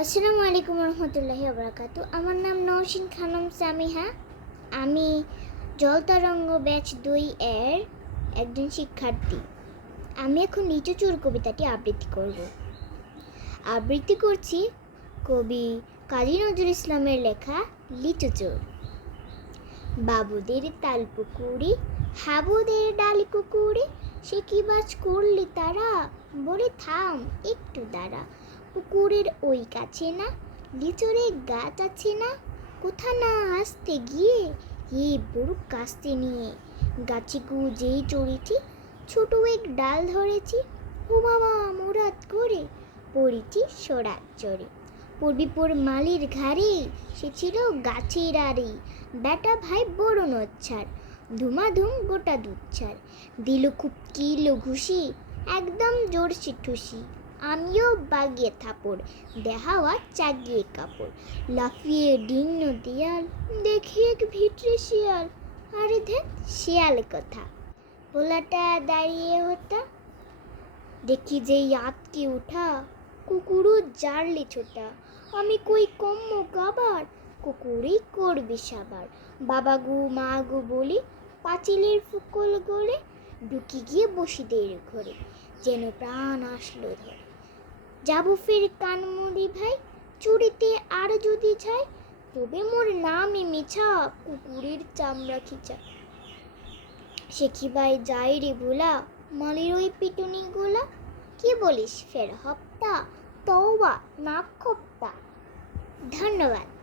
আসসালামু আলাইকুম রহমতুল্লাহি আবরাকাতু আমার নাম নওশিন খানম সামিহা। আমি জলতরঙ্গ ব্যাচ দুই এর একজন শিক্ষার্থী। আমি এখন নিচু চোর কবিতাটি আবৃত্তি করব। আবৃত্তি করছি কবি কাজী নজরুল ইসলামের লেখা লিচু চোর। বাবুদের তাল পুকুরি, হাবুদের ডাল কুকুরে, সে কি বাজ করলি তারা? বলে, থাম, একটু দাঁড়া। পুকুরের ওই কাছে না? লিচরে গাছ আছে না? কোথা না আসতে গিয়ে এ বড় কাস্তে নিয়ে। গাছে কু যেই চড়েছি, ছোট এক ডাল ধরেছি, ও বাবা মোরাত করে পড়েছি সরাত চড়ে পড়বি পর মালির ঘাড়ে সে ছিল গাছের আরে বেটা ভাই বড় নচ্ছার, ধুমাধুম গোটা দুচ্ছার। দিল খুব কিলো ঘুষি, একদম জোরসে ঠুসি। আমিও বাগিয়ে থাপড়, দেহাওয়া চাগিয়ে কাপড়। লাফিয়ে ডিন্ন দেয়াল, দেখি এক ভিতরে শিয়াল। আরে দেখ, শিয়াল কথা। পোলাটা দাঁড়িয়ে হতা। দেখি যে আতকে উঠা, কুকুরও জারলে ছোটা। আমি কই কম্ম গাবার কুকুরই করবি সাবার। বাবা গু, মা গু বলি, পাঁচিলের ফুকল গড়ে, ঢুকি গিয়ে বসিদের ঘরে। যেন প্রাণ আসলো ধরে। যাব ফের কানমুড়ি ভাই। চুরিতে আর যদি যাই তবে মোর নামে মিছা, কুকুরের চামড়া খিচা। কি ভাই যাই রে ভোলা? মালির ওই পিটুনি গোলা? কি বলিস ফের হপ্তা? তওবা না খপ্তা ধন্যবাদ।